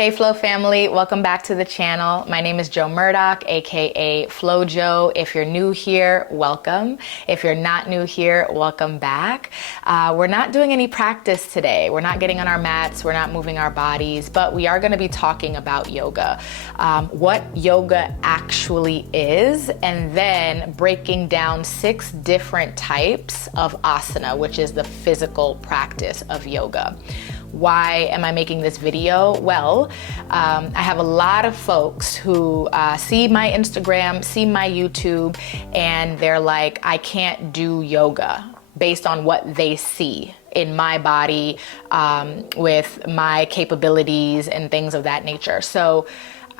Hey Flow family, welcome back to the channel. My name is Jo Murdock, aka Flowwj0. If you're new here, welcome. If you're not new here, welcome back. We're not doing any practice today. We're not getting on our mats, we're not moving our bodies, but we are going to be talking about yoga. What yoga actually is, and then breaking down 6 different types of asana, which is the physical practice of yoga. Why am I making this video? Well, I have a lot of folks who see my Instagram, see my YouTube, and they're like, I can't do yoga based on what they see in my body, with my capabilities and things of that nature. So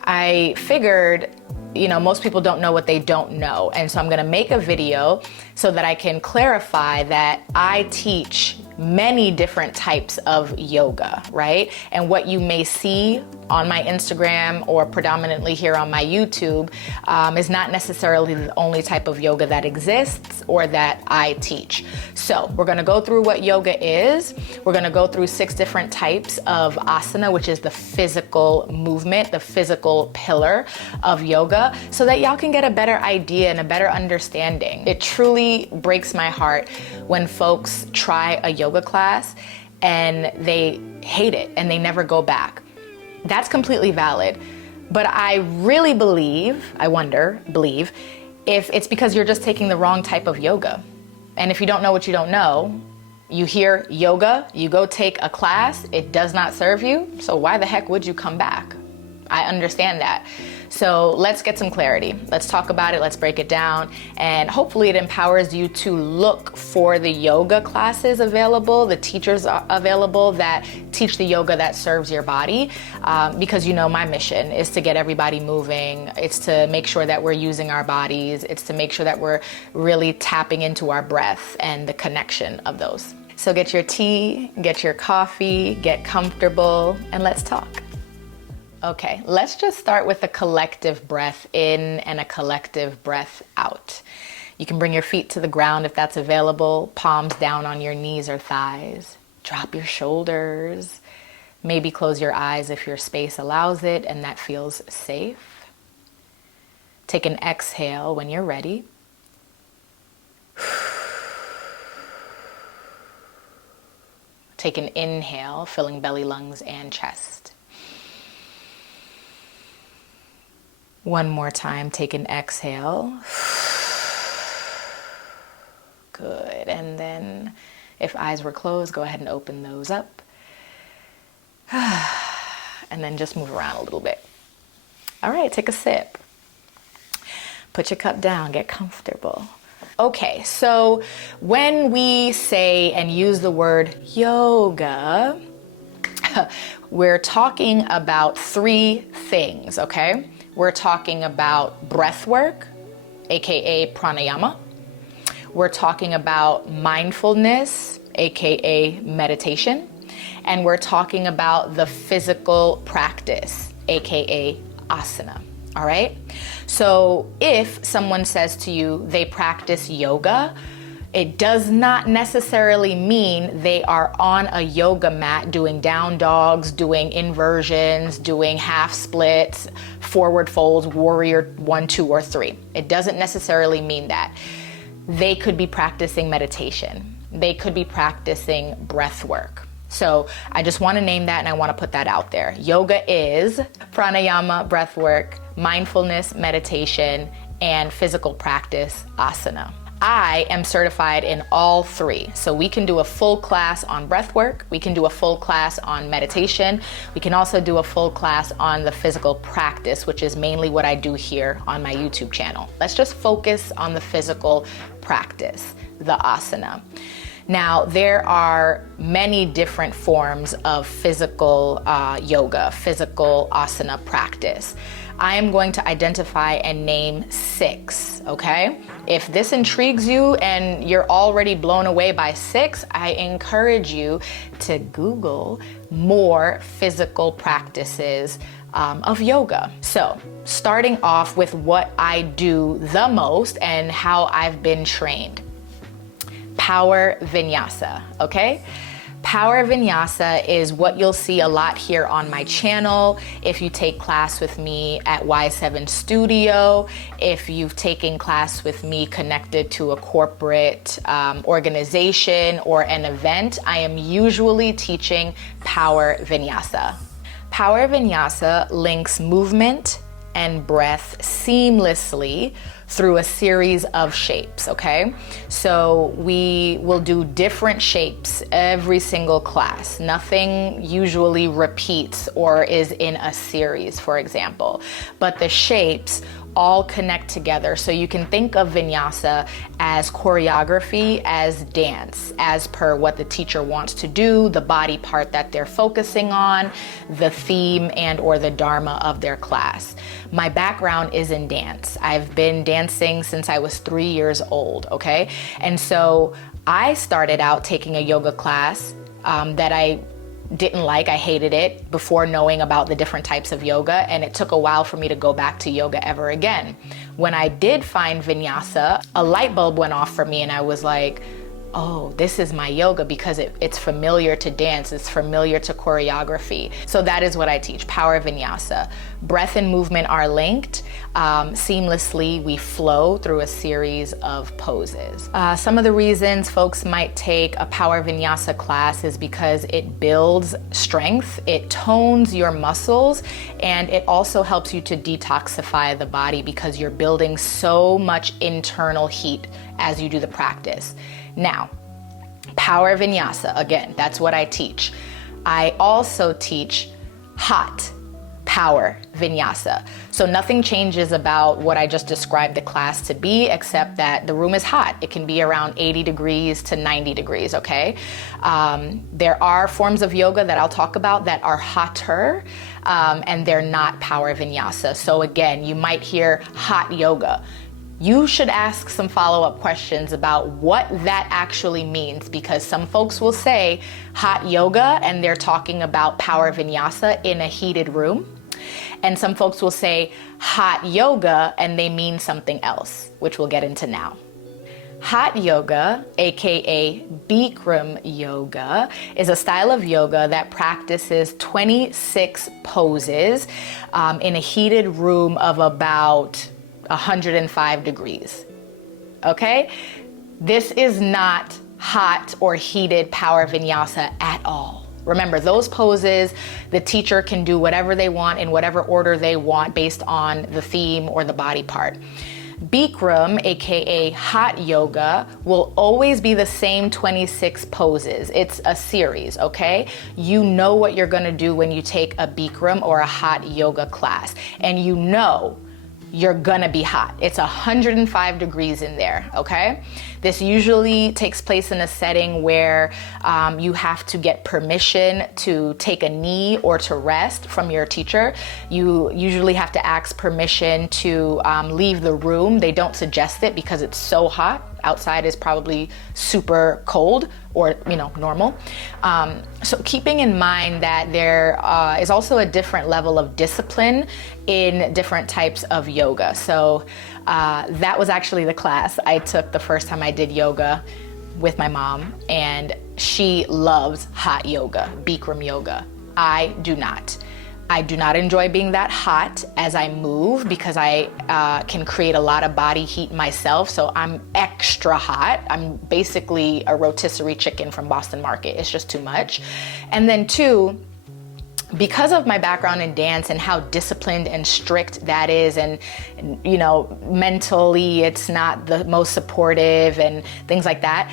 I figured, you know, most people don't know what they don't know. And so I'm gonna make a video so that I can clarify that I teach many different types of yoga, right? And what you may see on my Instagram or predominantly here on my YouTube is not necessarily the only type of yoga that exists or that I teach. So we're gonna go through what yoga is. We're gonna go through 6 different types of asana, which is the physical movement, the physical pillar of yoga, so that y'all can get a better idea and a better understanding. It truly breaks my heart when folks try a yoga class and they hate it and they never go back. That's completely valid. But I really believe if it's because you're just taking the wrong type of yoga. And if you don't know what you don't know, you hear yoga, you go take a class, it does not serve you, so why the heck would you come back? I understand that. So let's get some clarity. Let's talk about it, let's break it down, and hopefully it empowers you to look for the yoga classes available, the teachers available that teach the yoga that serves your body, because you know my mission is to get everybody moving. It's to make sure that we're using our bodies. It's to make sure that we're really tapping into our breath and the connection of those. So get your tea, get your coffee, get comfortable, and let's talk. Okay, let's just start with a collective breath in and a collective breath out. You can bring your feet to the ground if that's available, palms down on your knees or thighs. Drop your shoulders. Maybe close your eyes if your space allows it and that feels safe. Take an exhale when you're ready. Take an inhale, filling belly, lungs, and chest. One more time, take an exhale. Good, and then if eyes were closed, go ahead and open those up. And then just move around a little bit. All right, take a sip. Put your cup down, get comfortable. Okay, so when we say and use the word yoga, we're talking about 3 things, okay? We're talking about breath work, aka pranayama. We're talking about mindfulness, aka meditation. And we're talking about the physical practice, aka asana. All right? So if someone says to you they practice yoga, it does not necessarily mean they are on a yoga mat doing down dogs, doing inversions, doing half splits, forward folds, warrior 1, 2, or 3. It doesn't necessarily mean that. They could be practicing meditation. They could be practicing breath work. So I just want to name that and I want to put that out there. Yoga is pranayama, breath work, mindfulness, meditation, and physical practice, asana. I am certified in all 3. So we can do a full class on breath work, we can do a full class on meditation, we can also do a full class on the physical practice, which is mainly what I do here on my YouTube channel. Let's just focus on the physical practice, the asana. Now, there are many different forms of physical yoga, physical asana practice. I am going to identify and name 6, okay? If this intrigues you and you're already blown away by 6, I encourage you to Google more physical practices of yoga. So, starting off with what I do the most and how I've been trained. Power vinyasa, okay? Power Vinyasa is what you'll see a lot here on my channel. If you take class with me at Y7 Studio, if you've taken class with me connected to a corporate organization or an event, I am usually teaching Power Vinyasa. Power Vinyasa links movement and breath seamlessly through a series of shapes, okay? So we will do different shapes every single class. Nothing usually repeats or is in a series, for example, but the shapes all connect together. So you can think of vinyasa as choreography, as dance, as per what the teacher wants to do, the body part that they're focusing on, the theme and or the dharma of their class. My background is in dance. I've been dancing since I was 3 years old, okay? And so I started out taking a yoga class that I didn't like, I hated it before knowing about the different types of yoga, and it took a while for me to go back to yoga ever again. When I did find vinyasa, a light bulb went off for me and I was like, oh, this is my yoga, because it's familiar to dance, it's familiar to choreography. So that is what I teach, Power Vinyasa. Breath and movement are linked. Seamlessly, we flow through a series of poses. Some of the reasons folks might take a Power Vinyasa class is because it builds strength, it tones your muscles, and it also helps you to detoxify the body because you're building so much internal heat as you do the practice. Now, Power Vinyasa, again, that's what I teach. I also teach hot Power Vinyasa. So nothing changes about what I just described the class to be, except that the room is hot. It can be around 80 degrees to 90 degrees, okay? There are forms of yoga that I'll talk about that are hotter, and they're not Power Vinyasa. So again, you might hear hot yoga. You should ask some follow-up questions about what that actually means, because some folks will say hot yoga and they're talking about Power Vinyasa in a heated room. And some folks will say hot yoga and they mean something else, which we'll get into now. Hot yoga, aka Bikram yoga, is a style of yoga that practices 26 poses in a heated room of about 105 degrees, okay? This is not hot or heated Power Vinyasa at all. Remember, those poses, the teacher can do whatever they want in whatever order they want based on the theme or the body part. Bikram, aka hot yoga, will always be the same 26 poses. It's a series, okay? You know what you're gonna do when you take a Bikram or a hot yoga class, and you know you're gonna be hot. It's 105 degrees in there, okay? This usually takes place in a setting where you have to get permission to take a knee or to rest from your teacher. You usually have to ask permission to leave the room. They don't suggest it because it's so hot. Outside is probably super cold, or normal. So keeping in mind that there is also a different level of discipline in different types of yoga. So that was actually the class I took the first time I did yoga with my mom, and she loves hot yoga, Bikram yoga. I do not. I do not enjoy being that hot as I move because I can create a lot of body heat myself, so I'm extra hot. I'm basically a rotisserie chicken from Boston Market. It's just too much. And then two, because of my background in dance and how disciplined and strict that is, and mentally it's not the most supportive and things like that,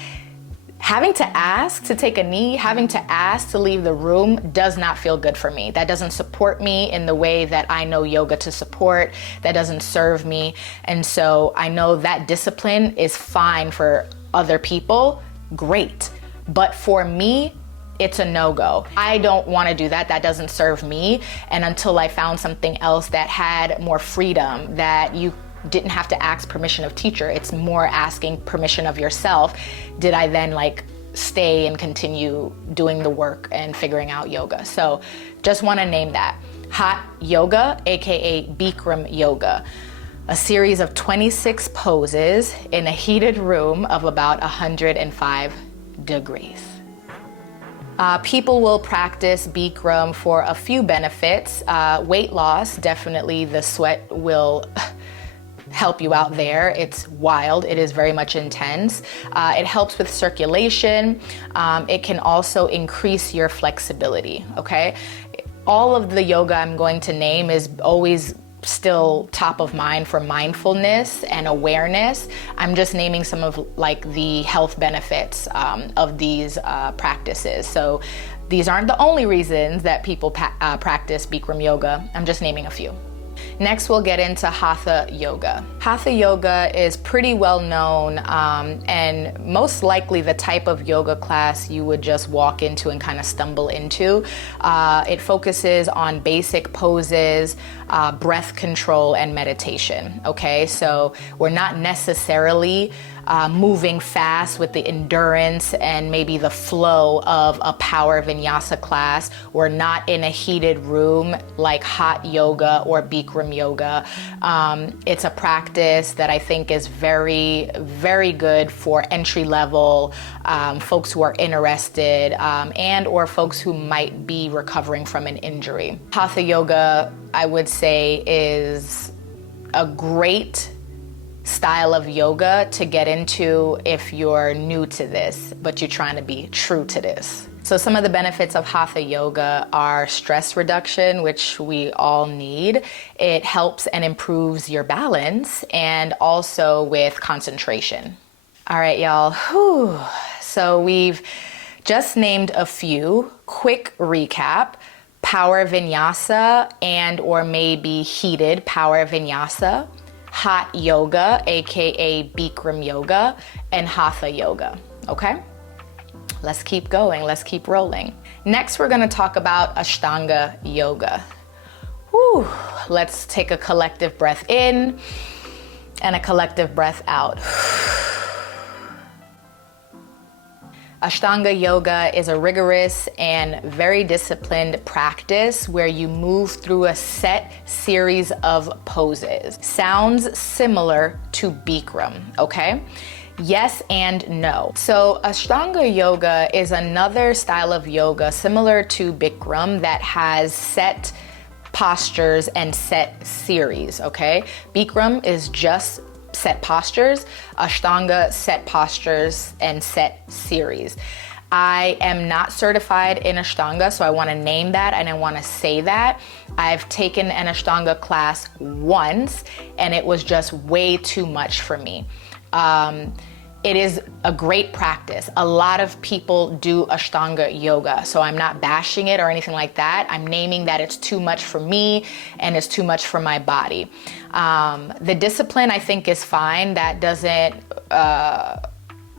having to ask to take a knee, having to ask to leave the room does not feel good for me. That doesn't support me in the way that I know yoga to support. That doesn't serve me. And so I know that discipline is fine for other people, great. But for me, it's a no-go. I don't want to do that. That doesn't serve me. And until I found something else that had more freedom, that you didn't have to ask permission of teacher, it's more asking permission of yourself, did I then stay and continue doing the work and figuring out yoga. So just want to name that. Hot yoga, aka Bikram yoga. A series of 26 poses in a heated room of about 105 degrees. People will practice Bikram for a few benefits. Weight loss, definitely the sweat will help you out there. It's wild. It is very much intense. It helps with circulation. It can also increase your flexibility, okay? All of the yoga I'm going to name is always still top of mind for mindfulness and awareness. I'm just naming some of like the health benefits of these practices. So these aren't the only reasons that people practice Bikram yoga. I'm just naming a few. Next, we'll get into Hatha Yoga. Hatha Yoga is pretty well known and most likely the type of yoga class you would just walk into and kind of stumble into. It focuses on basic poses, breath control, and meditation, okay? So we're not necessarily moving fast with the endurance and maybe the flow of a power vinyasa class. We're not in a heated room like hot yoga or Bikram yoga. It's a practice that I think is very, very good for entry level folks who are interested and or folks who might be recovering from an injury. Hatha Yoga, I would say, is a great style of yoga to get into if you're new to this, but you're trying to be true to this. So some of the benefits of Hatha Yoga are stress reduction, which we all need. It helps and improves your balance and also with concentration. All right, y'all. Whew. So we've just named a few. Quick recap: power vinyasa and or maybe heated power vinyasa, hot yoga, aka Bikram yoga, and Hatha yoga, okay? Let's keep going, let's keep rolling. Next, we're gonna talk about Ashtanga Yoga. Whew. Let's take a collective breath in and a collective breath out. Ashtanga Yoga is a rigorous and very disciplined practice where you move through a set series of poses. Sounds similar to Bikram, okay? Yes and no. So Ashtanga Yoga is another style of yoga similar to Bikram that has set postures and set series, okay? Bikram is just set postures, Ashtanga set postures and set series. I am not certified in Ashtanga, so I want to name that and I want to say that. I've taken an Ashtanga class once and it was just way too much for me. It is a great practice. A lot of people do Ashtanga Yoga, so I'm not bashing it or anything like that. I'm naming that it's too much for me and it's too much for my body. The discipline I think is fine. That doesn't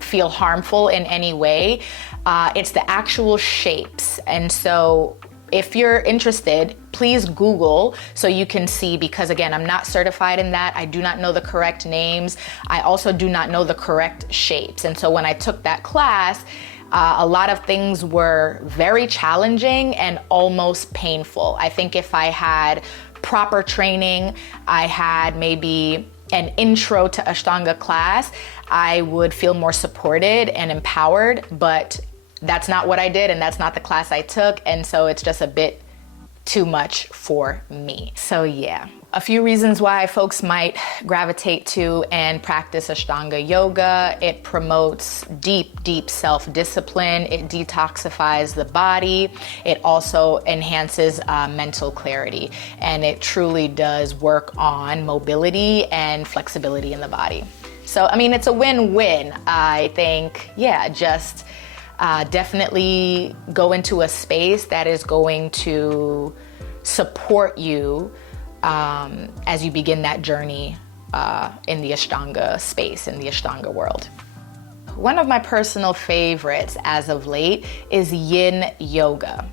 feel harmful in any way. It's the actual shapes. And so if you're interested, please Google so you can see, because again, I'm not certified in that. I do not know the correct names. I also do not know the correct shapes. And so when I took that class, a lot of things were very challenging and almost painful. I think if I had proper training, I had maybe an intro to Ashtanga class, I would feel more supported and empowered, but that's not what I did and that's not the class I took, and so it's just a bit too much for me. So yeah, a few reasons why folks might gravitate to and practice Ashtanga Yoga. It promotes deep self-discipline. It detoxifies the body. It also enhances mental clarity, and it truly does work on mobility and flexibility in the body. So, I mean, it's a win-win. I think, yeah, just definitely go into a space that is going to support you as you begin that journey in the Ashtanga space, in the Ashtanga world. One of my personal favorites as of late is Yin Yoga.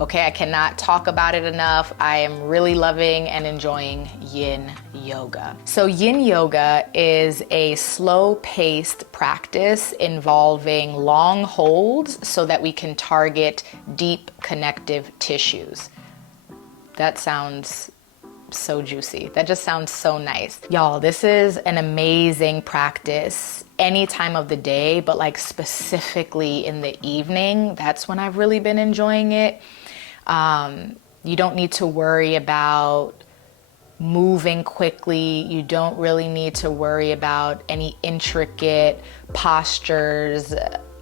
Okay, I cannot talk about it enough. I am really loving and enjoying Yin Yoga. So Yin Yoga is a slow-paced practice involving long holds so that we can target deep connective tissues. That sounds so juicy. That just sounds so nice. Y'all, this is an amazing practice any time of the day, but like specifically in the evening, that's when I've really been enjoying it. You don't need to worry about moving quickly. You don't really need to worry about any intricate postures,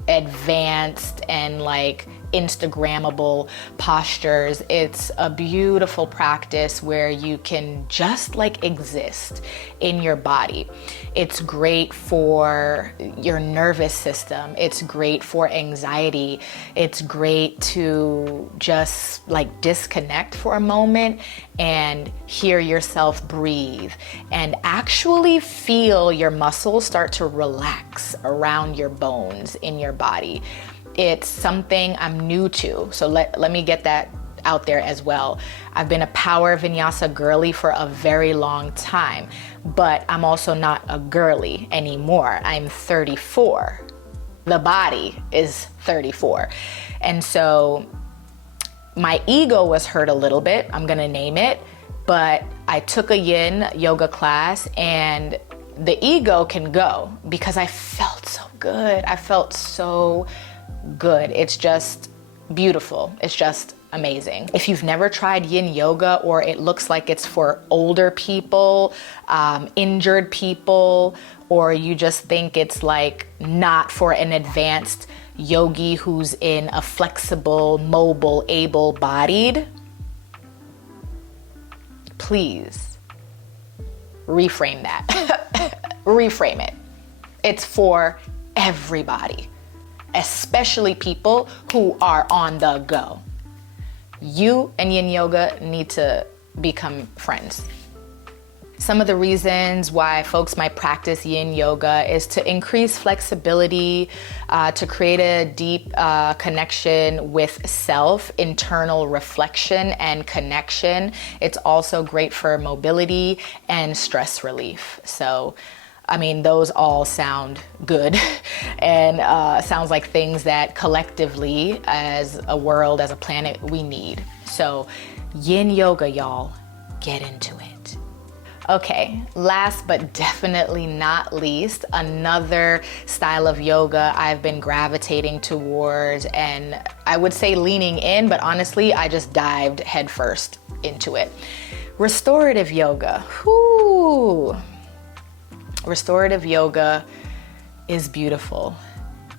advanced and like Instagrammable postures. It's a beautiful practice where you can just like exist in your body. It's great for your nervous system. It's great for anxiety. It's great to just like disconnect for a moment and hear yourself breathe and actually feel your muscles start to relax around your bones in your body. It's something I'm new to, so let me get that out there as well. I've been a power vinyasa girly for a very long time, but I'm also not a girly anymore. I'm 34. The body is 34. And so my ego was hurt a little bit, I'm gonna name it, but I took a Yin Yoga class and the ego can go because I felt so good. I felt so good. It's just beautiful. It's just amazing. If you've never tried Yin Yoga, or it looks like it's for older people, injured people, or you just think it's like not for an advanced yogi who's in a flexible, mobile, able-bodied, please reframe that. Reframe it. It's for everybody, especially people who are on the go. You and Yin Yoga need to become friends. Some of the reasons why folks might practice Yin Yoga is to increase flexibility, to create a deep connection with self, internal reflection and connection. It's also great for mobility and stress relief. So, I mean, those all sound good and sounds like things that collectively as a world, as a planet, we need. So Yin Yoga, y'all, get into it. Okay, last but definitely not least, another style of yoga I've been gravitating towards, and I would say leaning in, but honestly, I just dived headfirst into it. Restorative yoga. Whoo! Restorative yoga is beautiful.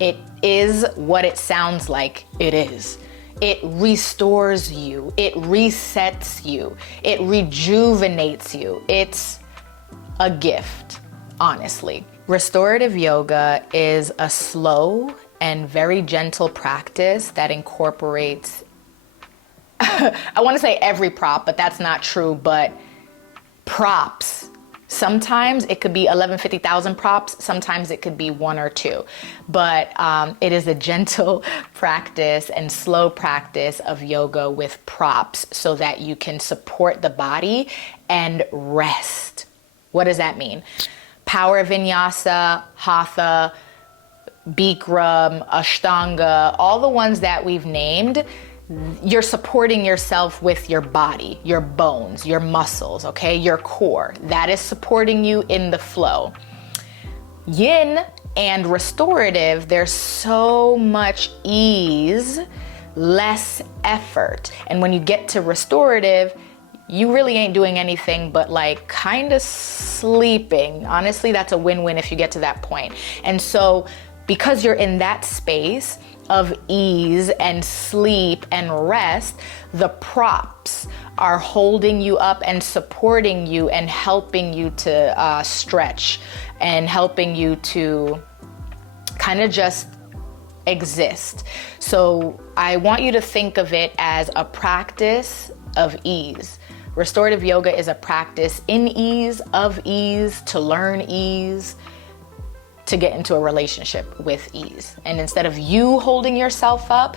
It is what it sounds like it is. It restores you. It resets you. It rejuvenates you. It's a gift, honestly. Restorative yoga is a slow and very gentle practice that incorporates, I want to say every prop, but that's not true, but props. Sometimes it could be 50,000 props. Sometimes it could be one or two. But it is a gentle practice and slow practice of yoga with props so that you can support the body and rest. What does that mean? Power vinyasa, Hatha, Bikram, Ashtanga, all the ones that we've named, you're supporting yourself with your body, your bones, your muscles, okay? Your core. That is supporting you in the flow. Yin and restorative, there's so much ease, less effort. And when you get to restorative, you really ain't doing anything but like kind of sleeping. Honestly, that's a win-win if you get to that point. And so because you're in that space of ease and sleep and rest, the props are holding you up and supporting you and helping you to stretch and helping you to kind of just exist. So I want you to think of it as a practice of ease. Restorative yoga is a practice in ease, of ease, to learn ease, to get into a relationship with ease. And instead of you holding yourself up,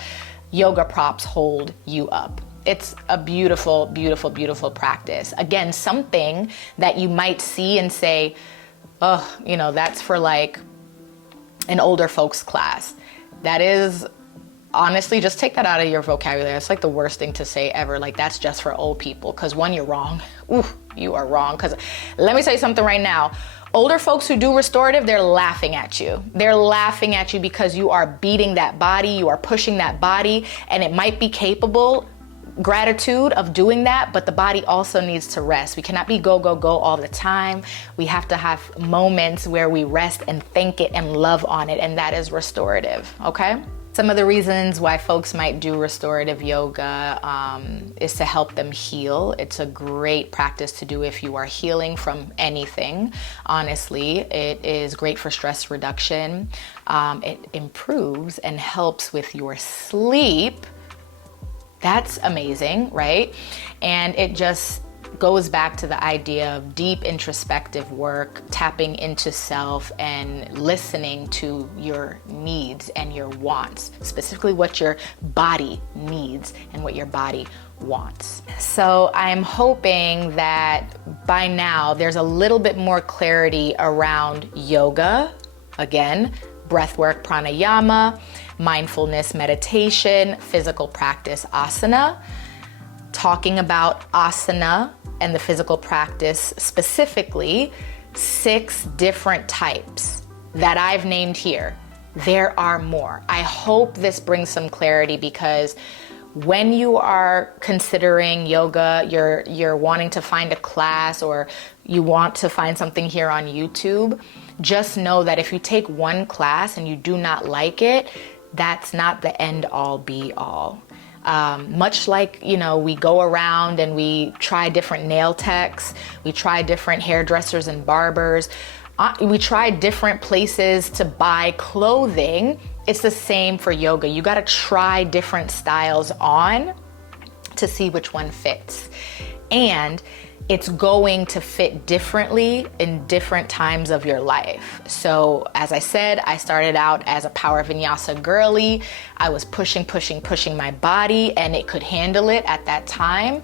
yoga props hold you up. It's a beautiful, beautiful, beautiful practice. Again, something that you might see and say, oh, you know, that's for like an older folks class. That is, honestly, just take that out of your vocabulary. It's like the worst thing to say ever. Like, that's just for old people. Because one, you're wrong. Ooh, you are wrong. Because let me tell you something right now. Older folks who do restorative, they're laughing at you. They're laughing at you because you are beating that body, you are pushing that body, and it might be capable, gratitude, of doing that, but the body also needs to rest. We cannot be go, go, go all the time. We have to have moments where we rest and thank it and love on it, and that is restorative, okay? Some of the reasons why folks might do restorative yoga is to help them heal. It's a great practice to do if you are healing from anything. Honestly, it is great for stress reduction. It improves and helps with your sleep. That's amazing, right? And it just goes back to the idea of deep introspective work, tapping into self and listening to your needs and your wants, specifically what your body needs and what your body wants. So I'm hoping that by now there's a little bit more clarity around yoga, again, breathwork, pranayama, mindfulness, meditation, physical practice, asana, talking about asana and the physical practice specifically, 6 different types that I've named here. There are more. I hope this brings some clarity, because when you are considering yoga, you're wanting to find a class or you want to find something here on YouTube, just know that if you take one class and you do not like it, that's not the end all be all. Much like, you know, we go around and we try different nail techs, we try different hairdressers and barbers, we try different places to buy clothing. It's the same for yoga. You got to try different styles on to see which one fits. And it's going to fit differently in different times of your life. So as I said, I started out as a power vinyasa girly. I was pushing my body, and it could handle it at that time.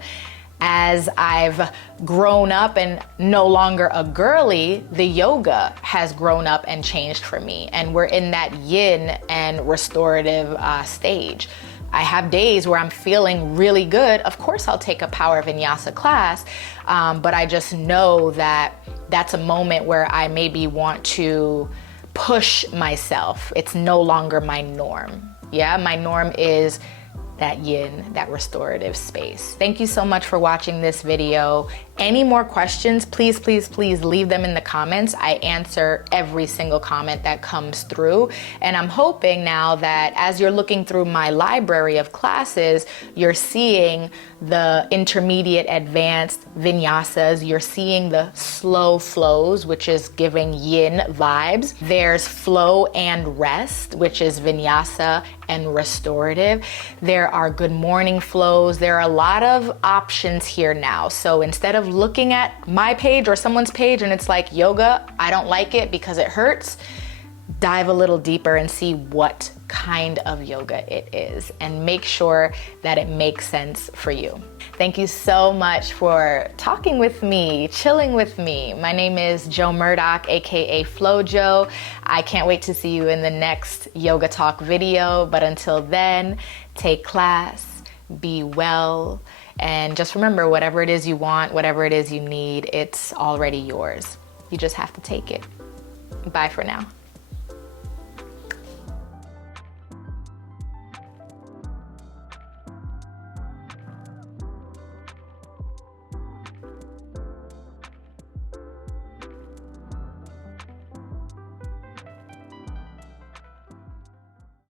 As I've grown up and no longer a girly, the yoga has grown up and changed for me. And we're in that yin and restorative stage. I have days where I'm feeling really good. Of course, I'll take a power vinyasa class, but I just know that that's a moment where I maybe want to push myself. It's no longer my norm. Yeah, my norm is that yin, that restorative space. Thank you so much for watching this video. Any more questions, please, please, please leave them in the comments. I answer every single comment that comes through. And I'm hoping now that as you're looking through my library of classes, you're seeing the intermediate advanced vinyasas, you're seeing the slow flows, which is giving yin vibes. There's flow and rest, which is vinyasa and restorative. There are good morning flows. There are a lot of options here now. So instead of looking at my page or someone's page and it's like yoga, I don't like it because it hurts, dive a little deeper and see what kind of yoga it is and make sure that it makes sense for you. Thank you so much for talking with me, chilling with me. My name is Jo Murdock, aka Flowwj0. I can't wait to see you in the next yoga talk video, but until then, take class, be well, and just remember, whatever it is you want, whatever it is you need, it's already yours. You just have to take it. Bye for now.